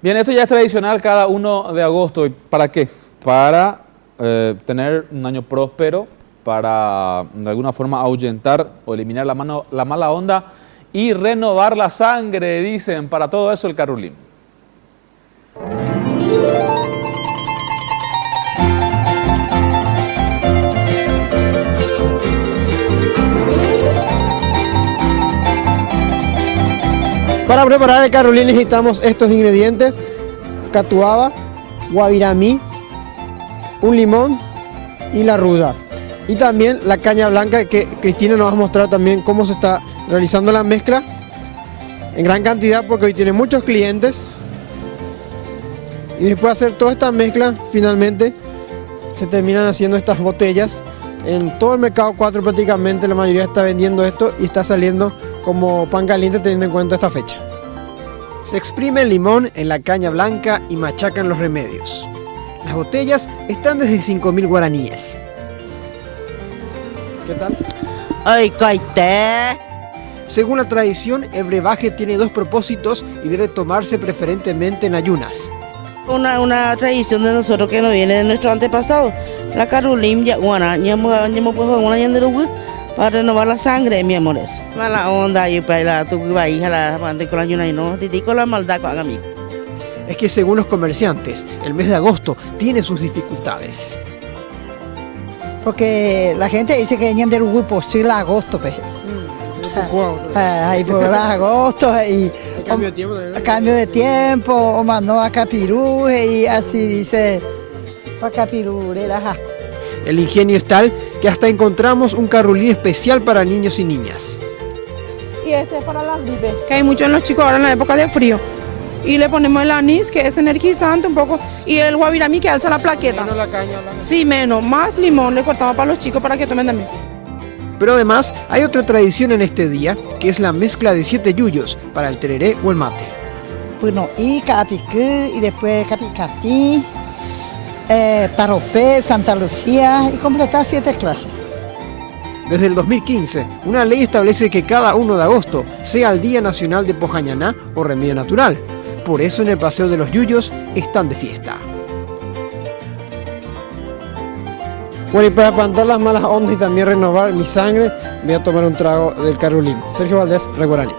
Bien, esto ya es tradicional cada 1 de agosto. ¿Y para qué? Para tener un año próspero, para de alguna forma ahuyentar o eliminar la mala onda y renovar la sangre, dicen, para todo eso el carulín. Para preparar el carulín necesitamos estos ingredientes: catuaba, guaviramí, un limón y la ruda. Y también la caña blanca, que Cristina nos va a mostrar también cómo se está realizando la mezcla en gran cantidad, porque hoy tiene muchos clientes. Y después de hacer toda esta mezcla, finalmente se terminan haciendo estas botellas. En todo el mercado 4 prácticamente la mayoría está vendiendo esto y está saliendo como pan caliente teniendo en cuenta esta fecha. Se exprime el limón en la caña blanca y machacan los remedios. Las botellas están desde 5.000 guaraníes. ¿Qué tal? ¡Ay, coité! Según la tradición, el brebaje tiene 2 propósitos y debe tomarse preferentemente en ayunas. Una tradición de nosotros que nos viene de nuestro antepasado. La carulín ya para renovar la sangre, mi amores. Mala onda y para la tu hija la mande con la ayuna y no, titi con la maldad con amigo. Es que según los comerciantes, el mes de agosto tiene sus dificultades. Porque la gente dice que en del Uruguay posible agosto, pues. Hay por agosto y cambio de tiempo, o mandó a Capirú y así dice, a Capirú, El ingenio es tal que hasta encontramos un carulín especial para niños y niñas. Y este es para las gripes, que hay muchos en los chicos ahora en la época de frío. Y le ponemos el anís, que es energizante un poco, y el guaviramí, que alza la plaqueta. Menos la caña, sí, menos. Más limón le cortamos para los chicos para que tomen también. Pero además hay otra tradición en este día, que es la mezcla de 7 yuyos para el tereré o el mate. Bueno, y Capiquí, y después Capicatí, Taropé, Santa Lucía, y completar 7 clases. Desde el 2015, una ley establece que cada 1 de agosto sea el Día Nacional de Pojañaná o Remedio Natural. Por eso en el Paseo de los Yuyos están de fiesta. Bueno, y para espantar las malas ondas y también renovar mi sangre, voy a tomar un trago del carulín. Sergio Valdés, Reguaraní.